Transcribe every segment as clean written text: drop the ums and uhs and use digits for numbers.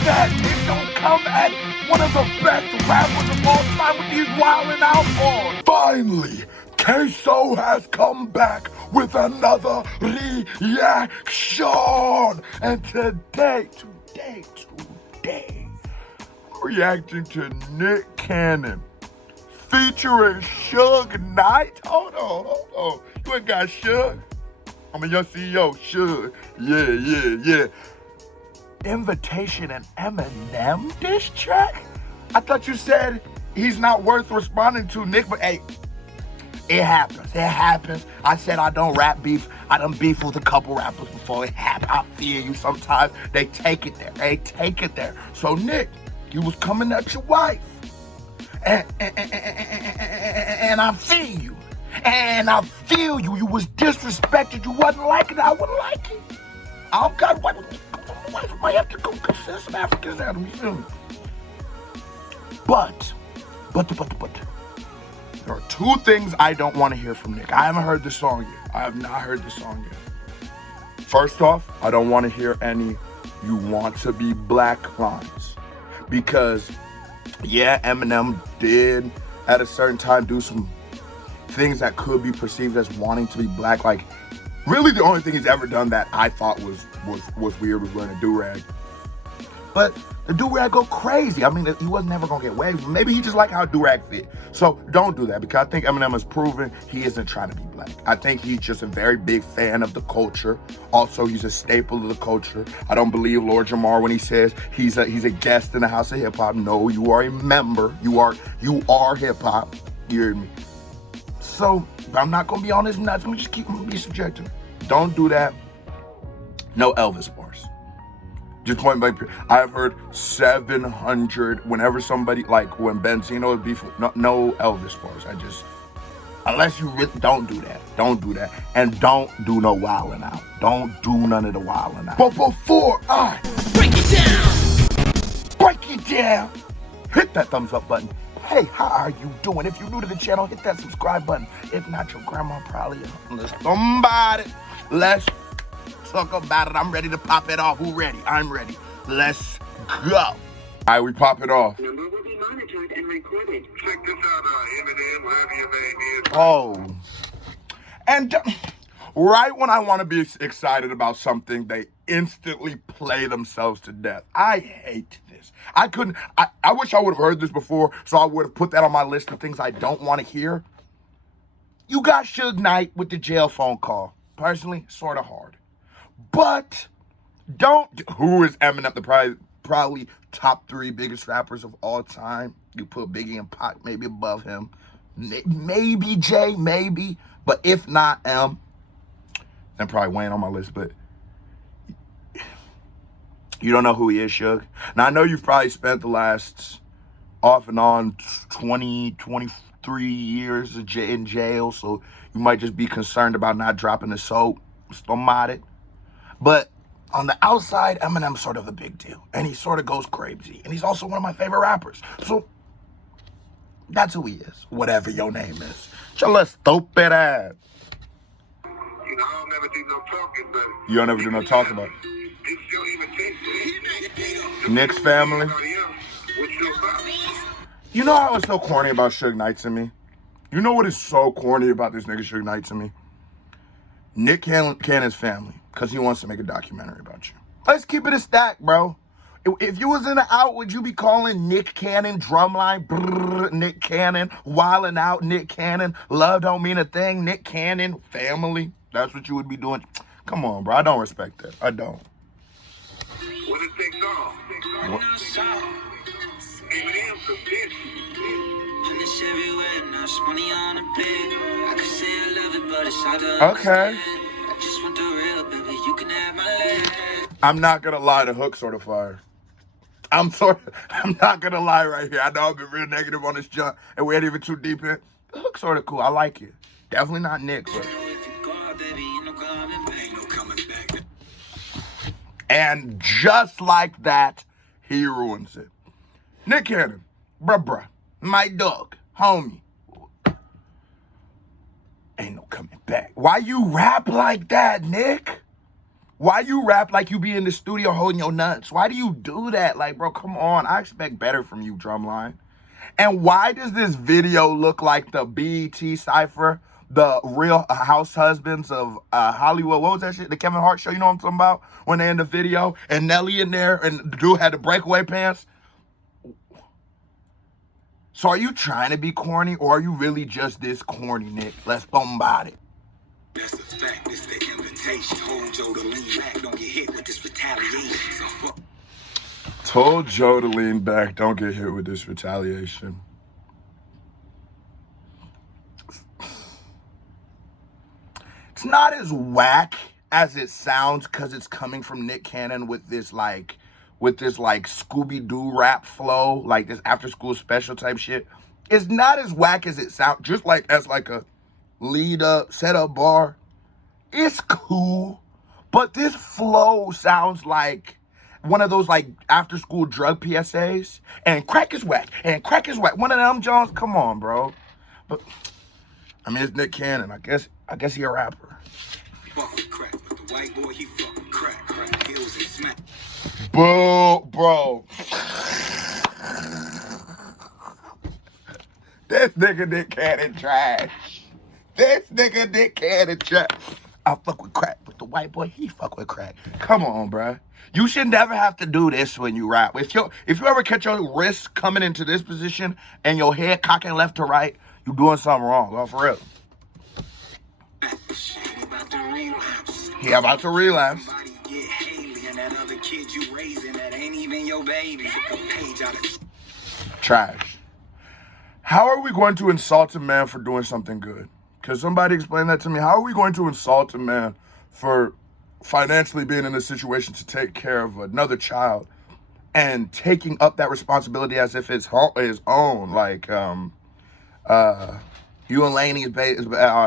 that. Nick don't come at one of the best rappers of all time with these wildin' out bars. Finally, Queso has come back with another reaction. And today, I'm reacting to Nick Cannon featuring Suge Knight. Hold on. You ain't got Suge? I'm your CEO, Suge. Yeah. Invitation and Eminem diss track? I thought you said he's not worth responding to, Nick, but hey, it happens. I said I don't rap beef. I done beef with a couple rappers before. It happens. I feel you sometimes. They take it there. So, Nick, you was coming at your wife. And I feel you. You was disrespected. You wasn't liking it. I wouldn't like it. I don't got what. My wife might have to go consider some Africans out of me. Feel me? But. There are two things I don't want to hear from Nick. I haven't heard this song yet. I have not heard this song yet. First off, I don't want to hear any "you want to be black" lines. Because, yeah, Eminem did at a certain time do some things that could be perceived as wanting to be black. Like, really the only thing he's ever done that I thought was weird was wearing a do-rag. But the do-rag go crazy. I mean, he was never gonna get away. Maybe he just liked how do-rag fit. So don't do that, because I think Eminem has proven he isn't trying to be black. I think he's just a very big fan of the culture. Also, he's a staple of the culture. I don't believe Lord Jamar when he says he's a guest in the house of hip hop. No, you are a member. You are hip hop. You hear me? So I'm not gonna be on his nuts. I'm gonna be subjective. Don't do that. No Elvis bars. Just point blank. I've heard 700. Whenever somebody, like when Benzino is beef, no Elvis bars. Unless you really don't do that, and don't do no wildin' out. Don't do none of the wildin' out. But before I break it down, hit that thumbs up button. Hey, how are you doing? If you're new to the channel, hit that subscribe button. If not, your grandma probably somebody. Let's talk about it. I'm ready to pop it off. Who ready? I'm ready. Let's go. All right, we pop it off. Number will be monitored and recorded. Check this out, Eminem, whatever your name is. Oh. And right when I want to be excited about something, they instantly play themselves to death. I hate this. I wish I would have heard this before, so I would have put that on my list of things I don't want to hear. You got Suge Knight with the jail phone call. Personally, sort of hard. But who is Eminem? The probably top 3 biggest rappers of all time. You put Biggie and Pac maybe above him. Maybe Jay, maybe. But if not M, then probably Wayne on my list. But you don't know who he is, Suge. Now, I know you've probably spent the last off and on 23 years in jail. So you might just be concerned about not dropping the soap. Somebody. But on the outside, Eminem's sort of a big deal. And he sort of goes crazy. And he's also one of my favorite rappers. So that's who he is, whatever your name is. Your stupid ass. You know, I don't never do no talking, but... You don't ever do no talking about it. Nick's family. You know how it's so corny about Suge Knight to me? You know what is so corny about this nigga Suge Knight to me? Nick Cannon's family, because he wants to make a documentary about you. Let's keep it a stack, bro. If you was in the out, would you be calling Nick Cannon drumline, brrr, Nick Cannon, wildin' out, Nick Cannon, love don't mean a thing, Nick Cannon, family? That's what you would be doing? Come on, bro. I don't respect that. I don't. What it takes off. Eminem for bitch. Okay. I'm not gonna lie, the hook sort of fire. I'm not gonna lie right here. I know I've been real negative on this junk, and we ain't even too deep in. The hook's sort of cool. I like it. Definitely not Nick, but. And just like that, he ruins it. Nick Cannon, bruh, my dog, homie. Ain't no coming back. Why you rap like that, Nick? Why you rap like you be in the studio holding your nuts? Why do you do that? Like, bro, come on. I expect better from you, Drumline. And why does this video look like the BET Cypher, the Real House Husbands of Hollywood? What was that shit? The Kevin Hart show, you know what I'm talking about? When they in the video, and Nelly in there, and the dude had the breakaway pants. So are you trying to be corny, or are you really just this corny, Nick? Let's bombard it. That's the fact, it's the invitation. Told Joe to lean back, don't get hit with this retaliation. Told Joe to lean back, don't get hit with this retaliation. It's not as whack as it sounds because it's coming from Nick Cannon with this like Scooby-Doo rap flow, like this after school special type shit. It's not as whack as it sounds, just like as like a lead up, set up bar. It's cool, but this flow sounds like one of those like after school drug PSAs. And crack is whack, and crack is whack. One of them Jones, come on, bro. But I mean, it's Nick Cannon. I guess he a rapper. Fuck with crack, but the white boy, he fuck with crack. Crack kills and smack. Bro. This nigga Nick Cannon trash. This nigga Nick Cannon trash. I fuck with crack, but the white boy, he fuck with crack. Come on, bruh. You should never have to do this when you rap. If you ever catch your wrist coming into this position and your head cocking left to right, you doing something wrong. Well, for real. He about to relapse. Trash. How are we going to insult a man for doing something good? Can somebody explain that to me? How are we going to insult a man for financially being in a situation to take care of another child and taking up that responsibility as if it's his own? Like, you and Lainey's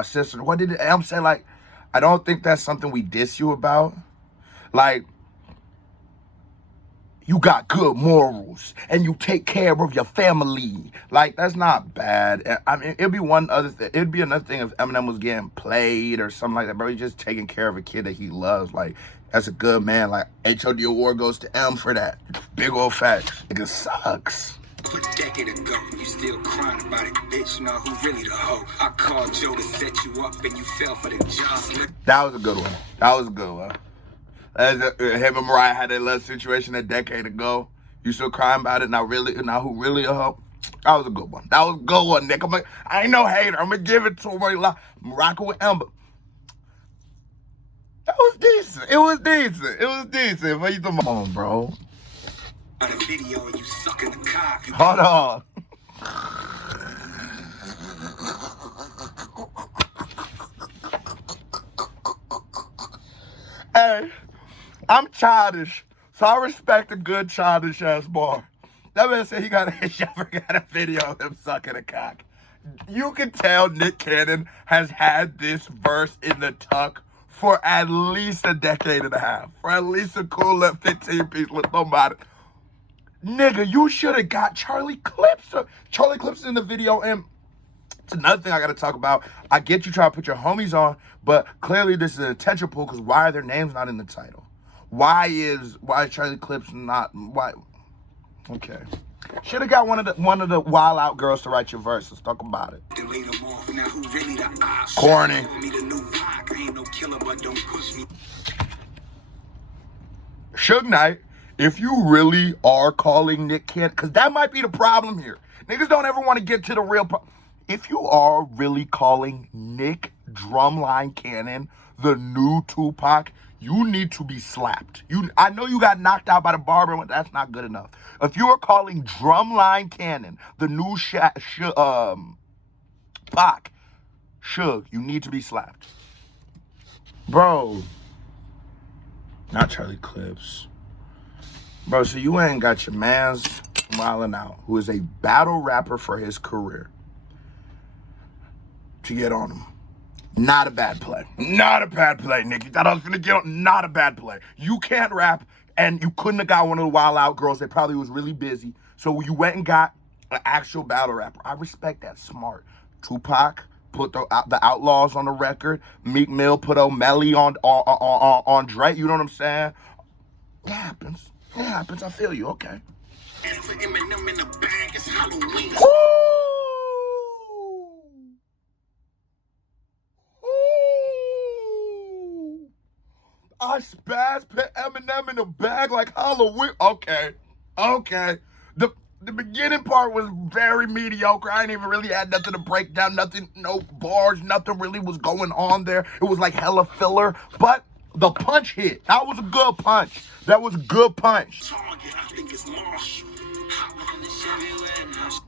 sister. What did I'm saying? Like, I don't think that's something we diss you about. Like, you got good morals and you take care of your family. Like, that's not bad. I mean, it'd be one other thing. It'd be another thing if Eminem was getting played or something like that, bro. He's just taking care of a kid that he loves. Like, that's a good man. Like, HOD award goes to M for that. Big old facts. It sucks. A decade ago, you still crying about it, bitch. Know who really the hoe? I called Joe to set you up and you fell for the job. That was a good one. That was a good one. Him and Mariah had that little situation a decade ago. You still crying about it? Now who really a hoe? That was a good one. That was a good one, Nick. I ain't no hater. I'm gonna give it to him. I'm rocking with Ember. That was decent. It was decent. What you talking about? Come on, bro. On a video of you sucking the cock. Hold on. Hey, I'm childish, so I respect a good childish ass bar. That man said he got a video of him sucking a cock. You can tell Nick Cannon has had this verse in the tuck for at least a decade and a half. For at least a cool little 15 piece with somebody. Nigga, you should have got Charlie Clips. Charlie Clips in the video, and it's another thing I gotta talk about. I get you trying to put your homies on, but clearly this is an attention pool because why are their names not in the title? Why is Charlie Clips not? Why? Okay, should have got one of the Wild Out girls to write your verse. Let's talk about it. Corny. Suge Knight. If you really are calling Nick Cannon, because that might be the problem here. Niggas don't ever want to get to the real problem. If you are really calling Nick Drumline Cannon the new Tupac, you need to be slapped. I know you got knocked out by the barber, but that's not good enough. If you are calling Drumline Cannon the new Pac, Suge, you need to be slapped. Bro. Not Charlie Clips. Bro, so you ain't got your mans wildin' out, who is a battle rapper for his career, to get on him. Not a bad play. Not a bad play, Nick. You thought I was gonna get on? Not a bad play. You can't rap, and you couldn't have got one of the Wild Out girls. They probably was really busy. So you went and got an actual battle rapper. I respect that. Smart. Tupac put the Outlaws on the record. Meek Mill put O'Malley on Drake. You know what I'm saying? It happens. It happens. I feel you. Okay. For Eminem in the bag, it's Halloween. Ooh. Ooh. I spaz put Eminem in the bag like Halloween. Okay. The beginning part was very mediocre. I ain't even really had nothing to break down, nothing, no bars, nothing really was going on there. It was like hella filler, but the punch hit. That was a good punch. That was a good punch.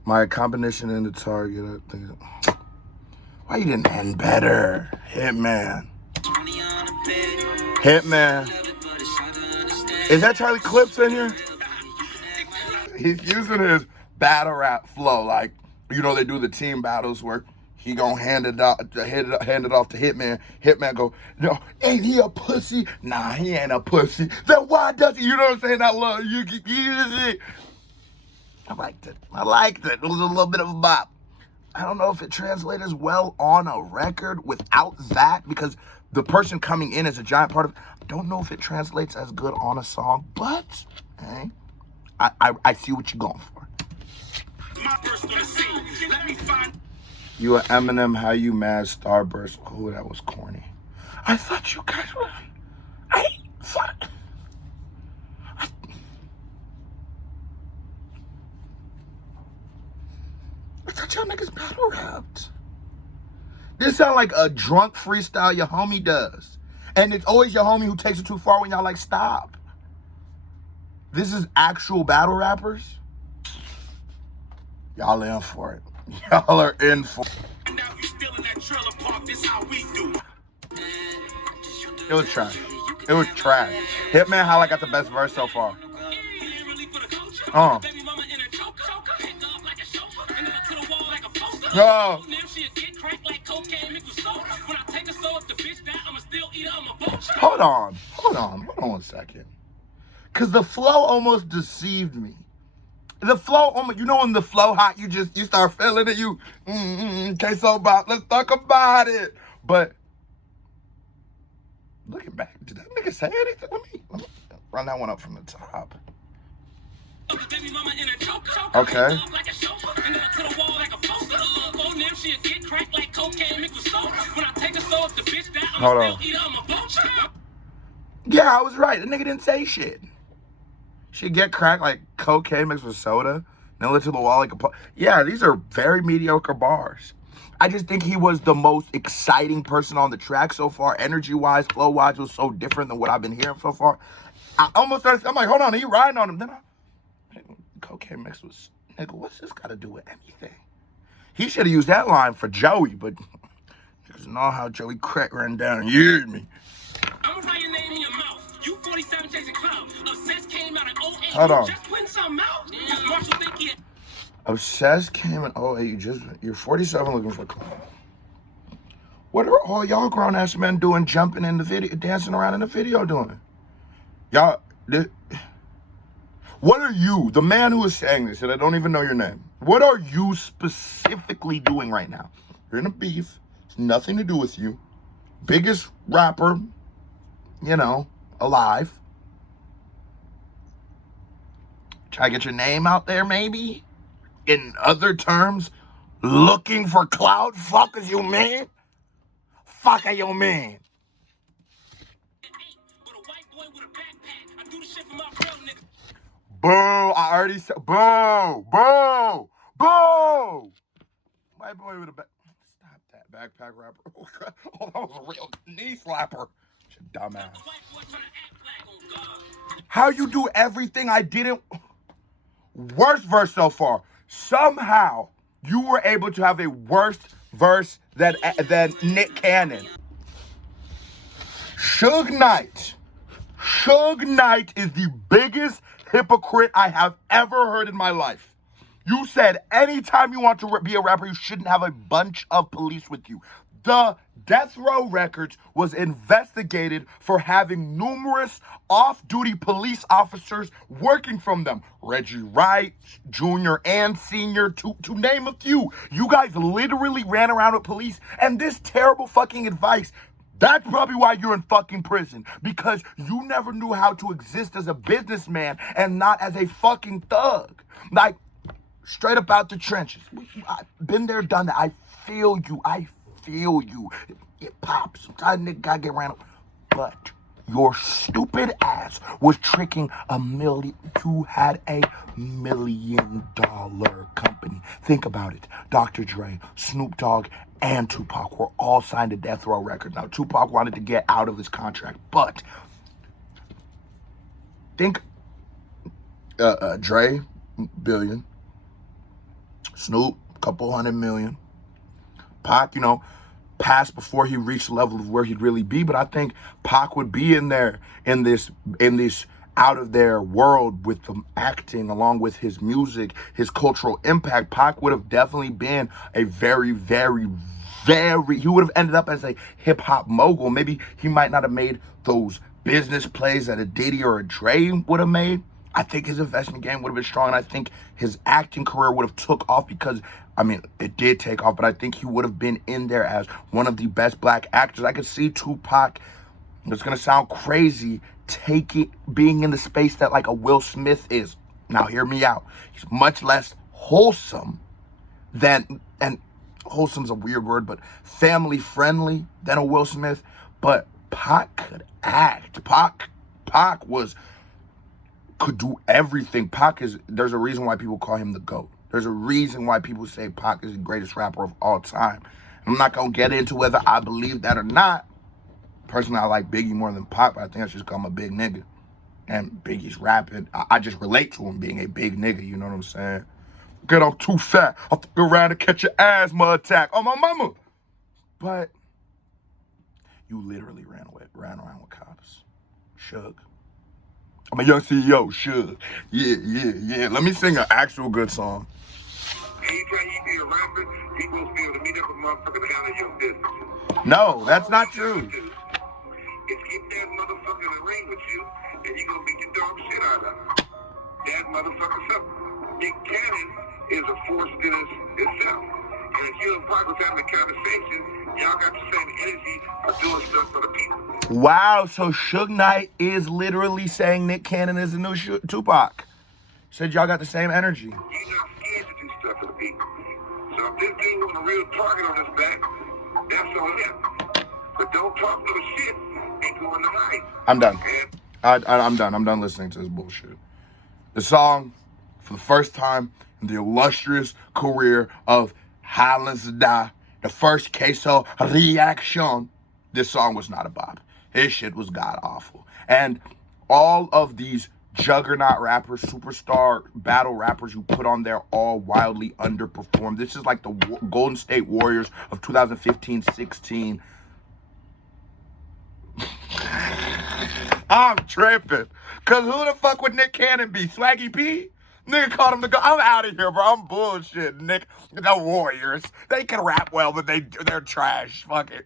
My combination in the target, I think. Why you didn't end better? Hitman. Is that Charlie Clips in here? He's using his battle rap flow, like, you know, they do the team battles where he gonna hand it off to Hitman. Hitman go, no, ain't he a pussy? Nah, he ain't a pussy. Then why does he? You know what I'm saying? That love, I liked it. It was a little bit of a bop. I don't know if it translates as well on a record without that, because the person coming in is a giant part of it. I don't know if it translates as good on a song, but hey, I see what you're going for. You a Eminem, how you mad, Starburst. Oh, that was corny. I thought you guys were... I thought y'all niggas battle rapped. This sound like a drunk freestyle your homie does. And it's always your homie who takes it too far when y'all like, stop. This is actual battle rappers. Y'all in for it. Y'all are in for it. It was trash. It was trash. Hitman Holla got the best verse so far. No. Hold on 1 second. Cause the flow almost deceived me. The flow, you know when the flow hot, you start feeling it, okay, so let's talk about it. But, looking back, did that nigga say anything? Let me run that one up from the top. Okay. Hold on. Yeah, I was right. The nigga didn't say shit. She get cracked like cocaine mixed with soda. Nail it to the wall like a... Yeah, these are very mediocre bars. I just think he was the most exciting person on the track so far. Energy-wise, flow-wise, was so different than what I've been hearing so far. I almost started... I'm like, hold on, he riding on him. Then cocaine mixed with... Nigga, what's this got to do with anything? He should have used that line for Joey, but... Niggas know how Joey crack ran down. You hear me? I'm gonna write your name in your mouth. You 47 chasing clout. Obsessed came out in 08. Hold on. Just putting something out. Obsessed came in 08. You're 47 looking for clout. What are all y'all grown ass men doing, jumping in the video, dancing around in the video doing? Y'all, what are you, the man who is saying this, and I don't even know your name, what are you specifically doing right now? You're in a beef. It's nothing to do with you. Biggest rapper, alive. Try to get your name out there, maybe? In other terms, looking for clout? Fuck is you mean? Fuck are you mean? Boo, I already said, boo. White boy with a stop that, backpack rapper. Oh, that was a real knee slapper. Dumbass. How you do everything I didn't... Worst verse so far. Somehow, you were able to have a worse verse than Nick Cannon. Suge Knight is the biggest hypocrite I have ever heard in my life. You said anytime you want to be a rapper, you shouldn't have a bunch of police with you. The Death Row Records was investigated for having numerous off-duty police officers working from them. Reggie Wright, Jr. and Senior, to name a few. You guys literally ran around with police, and this terrible fucking advice, that's probably why you're in fucking prison. Because you never knew how to exist as a businessman and not as a fucking thug. Like, straight up out the trenches. I've been there, done that. I feel you. I feel you. It pops. Sometimes nigga gotta get ran over. But your stupid ass was tricking a million. You had a $1 million company. Think about it. Dr. Dre, Snoop Dogg, and Tupac were all signed to Death Row Records. Now, Tupac wanted to get out of his contract, but think Dre, billion. Snoop, couple $100 million. Pac, passed before he reached the level of where he'd really be, but I think Pac would be in there in this out of their world with the acting along with his music, his cultural impact. Pac would have definitely been a very, very, he would have ended up as a hip hop mogul. Maybe he might not have made those business plays that a Diddy or a Dre would have made. I think his investment game would have been strong, and I think his acting career would have took off because, it did take off, but I think he would have been in there as one of the best black actors. I could see Tupac, it's going to sound crazy, being in the space that like a Will Smith is. Now, hear me out. He's much less wholesome than, and wholesome's a weird word, but family friendly than a Will Smith. But Pac could act. Pac could do everything. There's a reason why people call him the GOAT. There's a reason why people say Pac is the greatest rapper of all time. I'm not going to get into whether I believe that or not. Personally, I like Biggie more than Pac, but I think that's just because I'm a big nigga. And Biggie's rapping. I just relate to him being a big nigga, you know what I'm saying? Get I'm too fat. I'll fuck around and catch your asthma attack on my mama. But you literally ran around with cops. Suge. I'm a young CEO, Suge. Yeah. Let me sing an actual good song. Anytime you be a rapper, people feel to meet up a motherfucker to handle your business. No, that's not true. If keep that motherfucker in the ring with you, and you gonna beat the dog shit out of him. That motherfucker's up. Nick Cannon is a force in itself. And if you and Pac was having a conversation, y'all got the same energy of doing stuff for the people. Wow, so Suge Knight is literally saying Nick Cannon is the new Tupac. Said y'all got the same energy. He's not scared to do stuff for the people. So if this dude want a real target on his back, that's on him. But don't talk no shit and go in the night. I'm done. I'm done. I'm done listening to this bullshit. The song, for the first time in the illustrious career of Highlands Da, the first queso reaction, this song was not a bop. His shit was god awful. And all of these juggernaut rappers, superstar battle rappers who put on there all wildly underperformed. This is like the Golden State Warriors of 2015-16. I'm tripping. Cause who the fuck would Nick Cannon be? Swaggy P? Nigga called him the go. I'm out of here, bro. I'm bullshit, Nick. The Warriors. They can rap well, but they're trash. Fuck it.